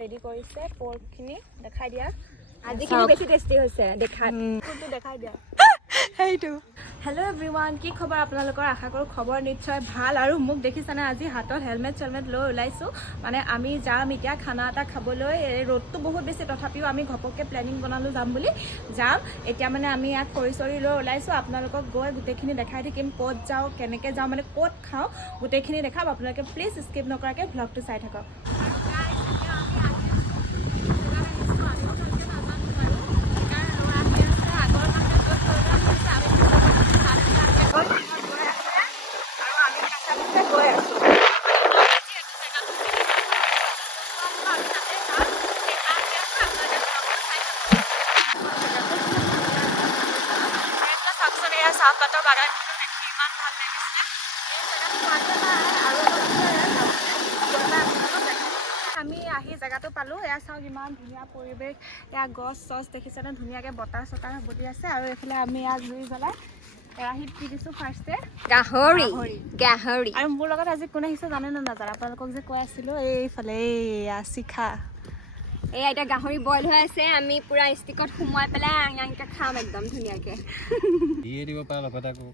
ready কৰিছে পৰ্কখিনি দেখাই দিয়া আজিখিনি বেছি টেষ্টি হৈছে দেখাত কোনটো দেখাই দিয়া সেইটো হেল্ল' এভৰিৱান কি খবৰ আপোনালোকৰ আশা কৰোঁ খবৰ নিশ্চয় ভাল আৰু মোক দেখিছানে আজি হাতত হেলমেট চেলমেট লৈ ওলাইছোঁ মানে আমি যাম এতিয়া খানা এটা খাবলৈ ৰ'দটো বহুত বেছি তথাপিও আমি ঘপককৈ প্লেনিং বনালোঁ যাম বুলি যাম এতিয়া মানে আমি ইয়াত খৰি চৰি লৈ ওলাইছোঁ আপোনালোকক গৈ গোটেইখিনি দেখাই থাকিম ক'ত যাওঁ কেনেকৈ যাওঁ মানে ক'ত খাওঁ গোটেইখিনি দেখাম আপোনালোকে প্লিজ স্কিপ নকৰাকৈ ভ্লগটো চাই থাকক চাহপাতৰ বাগান ইমান ভাল লাগিছে আমি আহি জেগাটো পালোঁ এয়া চাওক ইমান ধুনীয়া পৰিৱেশ এয়া গছ চছ দেখিছেনে ধুনীয়াকৈ বতাহ চতাহ বলি আছে আৰু এইফালে আমি ইয়াত জুই জ্বলাই কেৰাহীত দি দিছোঁ ফাৰ্ষ্টে গাহৰি আৰু মোৰ লগত আজি কোনে আহিছে জানে নে নাজানে আপোনালোকক যে কৈ আছিলোঁ এইফালে এইয়া শিখা এই এতিয়া গাহৰি বইল হৈ আছে আমি পুৰা ষ্টিকত সোমোৱাই পেলাই আঙাংকে খাম একদম ধুনীয়াকে দিয়ে দিব পাৰ লগতে আকৌ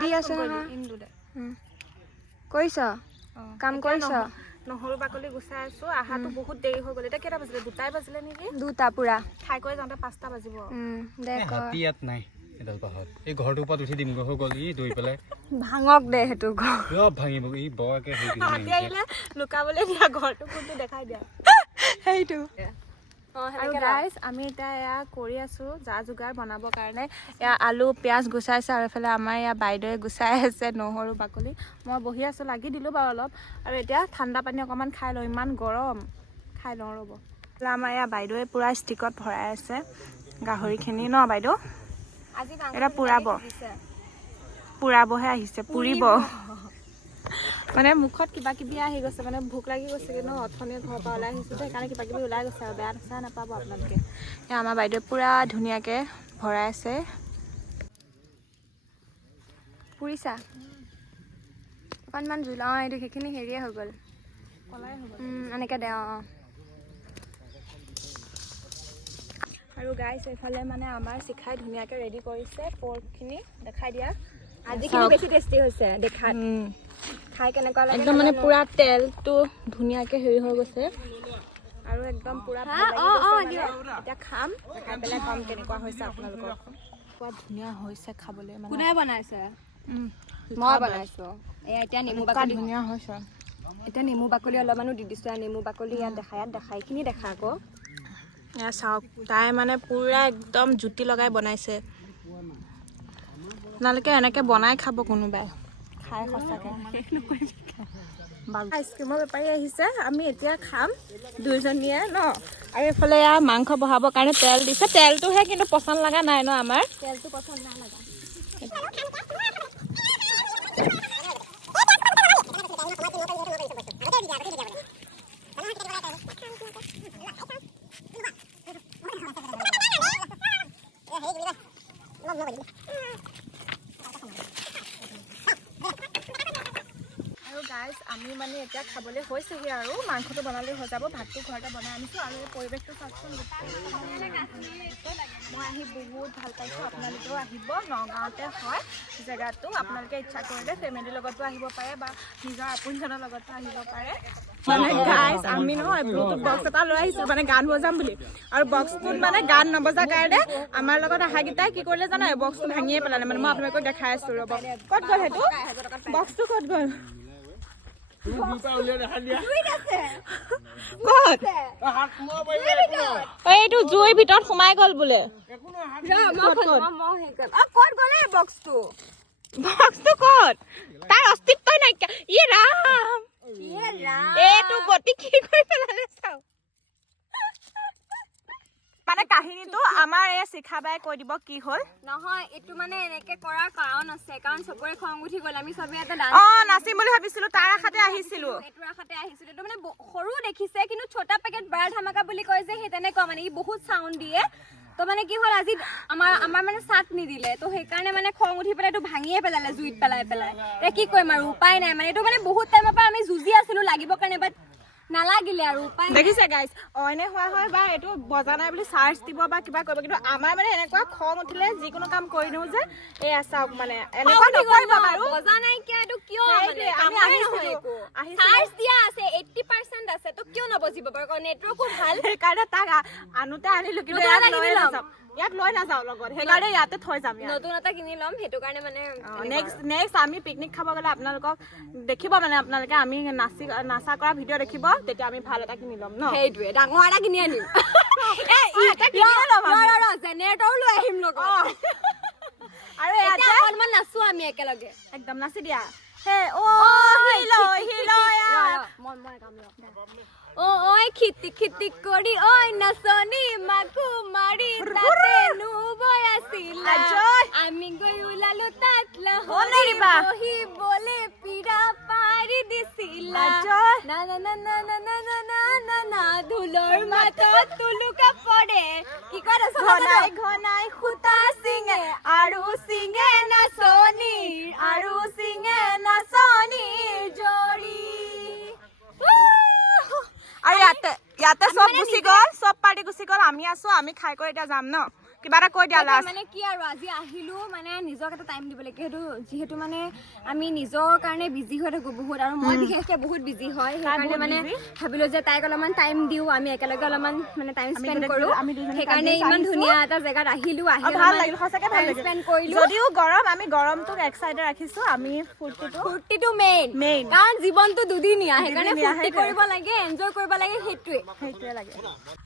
দি আছে কৰিছ কাম কৰিছ নহৰু বাকলি গুচাই আছোঁ আহাটো বহুত দেৰি হৈ গ'ল এতিয়া কেইটা বাজিলে 2টাই বাজিলে নেকি 2টা পুৰা খাই কৰি যাওঁতে 5টা বাজিব দে হাতী ইয়াত নাই এডাল পাহত এই ঘৰটোৰ ওপৰত উঠি দিম হৈ গ'ল ই দৌৰি পেলাই ভাঙক দে সেইটো চব ভাঙিব ই বৰকে হাতী আহিলে লুকাবলৈ দিয়া ঘৰটো কোনটো দেখাই দিয়া সেইটো আৰু গাইজ আমি এতিয়া এয়া কৰি আছোঁ যা যোগাৰ বনাবৰ কাৰণে এয়া আলু পিঁয়াজ গুচাইছে আৰু এইফালে আমাৰ এয়া বাইদেৱে গুচাই আছে নহৰু বাকলি মই বহি আছোঁ লাগি দিলোঁ বাৰু অলপ আৰু এতিয়া ঠাণ্ডা পানী অকণমান খাই লওঁ ইমান গৰম খাই লওঁ ৰ'ব আমাৰ এয়া বাইদেৱে পূৰা ষ্টিকত ভৰাই আছে গাহৰিখিনি ন বাইদেউ এটা পুৰাবহে আহিছে পুৰিব মানে মুখত কিবা কিবি আহি গৈছে মানে ভোক লাগি গৈছেগৈ ন অথনিয়ে ঘৰৰ পৰা ওলাই আহিছোঁ সেইকাৰণে কিবা কিবি ওলাই গৈছে আৰু বেয়া চেয়া নাপাব আপোনালোকে এয়া আমাৰ বাইদেৱে পূৰা ধুনীয়াকৈ ভৰাই আছে পুৰিছা অকণমান জোল এইটো সেইখিনি হেৰিয়ে হৈ গ'ল কলাই হ'ব এনেকৈ দে আৰু গাইছ এইফালে মানে আমাৰ শিখাই ধুনীয়াকৈ ৰেডি কৰিছে পৰ্কখিনি দেখাই দিয়া আজিখিনি বেছি টেষ্টি হৈছে দেখাত খাই কেনেকুৱা লাগে একদম মানে পূৰা তেলটো ধুনীয়াকৈ হেৰি হৈ গৈছে আৰু একদম পূৰা এতিয়া খাম খাই পেলাই কম কেনেকুৱা হৈছে আপোনালোকৰ পূৰা ধুনীয়া হৈছে খাবলৈ মানে কোনে বনাইছে মই বনাইছোঁ এয়া এতিয়া নেমু বাকলি ধুনীয়া হৈছে এতিয়া নেমু বাকলি অলপমানো দি দিছোঁ আৰু নেমু বাকলি ইয়াত দেখা এইখিনি দেখা আকৌ এয়া চাওক তাই মানে পূৰা একদম জুতি লগাই বনাইছে আপোনালোকে এনেকৈ বনাই খাব কোনোবাই খাই সঁচাকৈ আইচক্ৰীমৰ বেপাৰী আহিছে আমি এতিয়া খাম দুইজনীয়ে ন আৰু এইফালে এয়া মাংস বহাবৰ কাৰণে তেল দিছে তেলটোহে কিন্তু পচন্দ লগা নাই ন আমাৰ তেলটো পচন্দ নালাগা আৰু গাইজ আমি মানে এতিয়া খাবলৈ হৈছেহি আৰু মাংসটো বনালে হৈ যাব ভাতটো ঘৰতে বনাই আনিছোঁ আৰু এই পৰিৱেশটো চাওকচোন মই আহি বহুত ভাল পাইছোঁ আপোনালোকেও আহিব নগাঁৱতে হয় জেগাটো আপোনালোকে ইচ্ছা কৰিলে ফেমিলিৰ লগতো আহিব পাৰে বা নিজৰ আপোনজনৰ লগতো আহিব পাৰে মানে গাইজ আমি নহয় ব্লুটুথ বক্স এটা লৈ আহিছোঁ মানে গান বজাম বুলি আৰু বক্সটোত মানে গান নবজাৰ কাৰণে আমাৰ লগত অহাকেইটাই কি কৰিলে জানো বক্সটো ভাঙিয়ে পেলালে মানে মই আপোনালোকক দেখাই আছোঁ ৰ'ব ক'ত গ'ল সেইটো বক্সটো ক'ত গ'ল এইটো জুইৰ ভিতৰত সোমাই গ'ল বোলে ক'ত গ'লে বক্সটো ক'ত তাৰ অস্তিত্বই নাইকিয়া ই ৰাম এইটো গতি কি কৰি পেলালে চাওক মানে কাহিনীটো আমাৰ এই শিখাবাই কৈ দিব কি হ'ল নহয় এইটো মানে এনেকে কৰাৰ কাৰণ আছে কাৰণ চবৰে খং উঠি গ'ল আমি চবে এটা নাচিম বুলি ভাবিছিলো তাৰ আশাতে আহিছিলো এইটো আশাতে আহিছিলো এইটো মানে সৰু দেখিছে কিন্তু ছোটা পেকেট বাৰ ধামাকা বুলি কয় যে সেই তেনেকুৱা মানে ই বহুত সাউণ্ড দিয়ে তো মানে কি হ'ল আজি আমাৰ মানে চাট নিদিলে তো সেইকাৰণে মানে খং উঠি পেলাই এইটো ভাঙিয়ে পেলালে জুইত পেলাই এতিয়া কি কৰিম আৰু উপায় নাই মানে এইটো মানে বহুত টাইমৰ পৰা আমি যুঁজি আছিলো লাগিব কাৰণে বাট নালাগিলে আৰু উপায় দেখিছে গাইজ অইনে হোৱা হয় বা এইটো বজা নাই বুলি চাৰ্জ দিব বা কিবা কৰিব কিন্তু আমাৰ মানে এনেকুৱা খং উঠিলে যিকোনো কাম কৰি দিওঁ যে এয়া চাওক মানে এনেকুৱা নকৰিব বাৰু বজা নাই কিয় এইটো কিয় মানে আমি আহিছিলো চাৰ্জ দিয়া আছে 80% আছে তো কিয় নবজিব বাৰু কাৰণ নেটৱৰ্কো ভাল সেইকাৰণে তাক আনোতে আনিলো কিন্তু ইয়াক লৈ নাযাওঁ লগত সেইকাৰণে ইয়াতে থৈ যাম নতুন এটা কিনি ল'ম সেইটো কাৰণে মানে নেক্সট আমি পিকনিক খাব গ'লে আপোনালোকক দেখিব মানে আপোনালোকে আমি নাচা কৰা ভিডিঅ' দেখিব তেতিয়া আমি ভাল এটা কিনি ল'ম ন সেইটোৱে ডাঙৰ এটা কিনি আনিম জেনেৰেটৰ লৈ আহিম লগত আৰু অকণমান নাচো আমি একেলগে একদম নাচি দিয়া হে ঐ খিটি কৰি ঐ নাচনি মাকো মাৰি তাতে নুবৈ আছিল আমি গৈ ওলালো তাত বহি বলে পিৰা পাৰি দিছিল না না না না না না না না না না ধুলৰ মাতত তুলুকা পৰে কি কৰে ঘনাই খুটা চিঙে আৰু চিঙে নাচনীৰ জৰি আৰু ইয়াতে চব গুচি গ'ল চব পাৰ্টি গুচি গ'ল আমি আছো আমি খাই কৰি এতিয়া যাম ন কিবা এটা কৈ দিয়া মানে কি আৰু আজি আহিলো মানে নিজক এটা টাইম দিব লাগে যিহেতু মানে আমি নিজৰ কাৰণে বিজি হৈ থাকো বহুত আৰু মই বিশেষকৈ বহুত বিজি হয় সেইকাৰণে মানে ভাবিলো যে তাইক অলপমান টাইম দিওঁ আমি একেলগে অলপমান মানে টাইম স্পেণ্ড কৰোঁ সেইকাৰণে ইমান ধুনীয়া এটা জেগাত আহিলো ভাল লাগিল সঁচাকে ভাল লাগিল স্পেণ্ড কৰিলো যদিও গৰম আমি গৰমটোক এক চাইডে ৰাখিছো আমি ফূৰ্তিটো মেইন কাৰণ জীৱনটো দুদিনীয়া সেইকাৰণে ফূৰ্তি কৰিব লাগে এনজয় কৰিব লাগে সেইটোৱে লাগে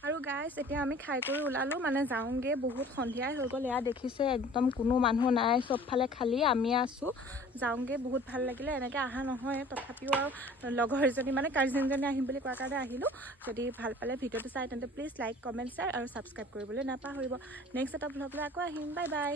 আৰু গাইজ এতিয়া আমি খাই কৰি ওলালো মানে যাওঁগে বহুত সন্ধিয়াই হৈ গ'ল এয়া দেখিছে একদম কোনো মানুহ নাই চবফালে খালী আমি আছোঁ যাওঁগে বহুত ভাল লাগিলে এনেকৈ অহা নহয় তথাপিও আৰু লগৰ এজনী মানে কাজিনজনী আহিম বুলি কোৱাৰ কাৰণে আহিলোঁ যদি ভাল পালে ভিডিঅ'টো চাই তেন্তে প্লিজ লাইক কমেণ্ট শ্বেয়াৰ আৰু ছাবস্ক্ৰাইব কৰিবলৈ নাপাহৰিব নেক্সট এটা ভ্লগ লৈ আকৌ আহিম বাই বাই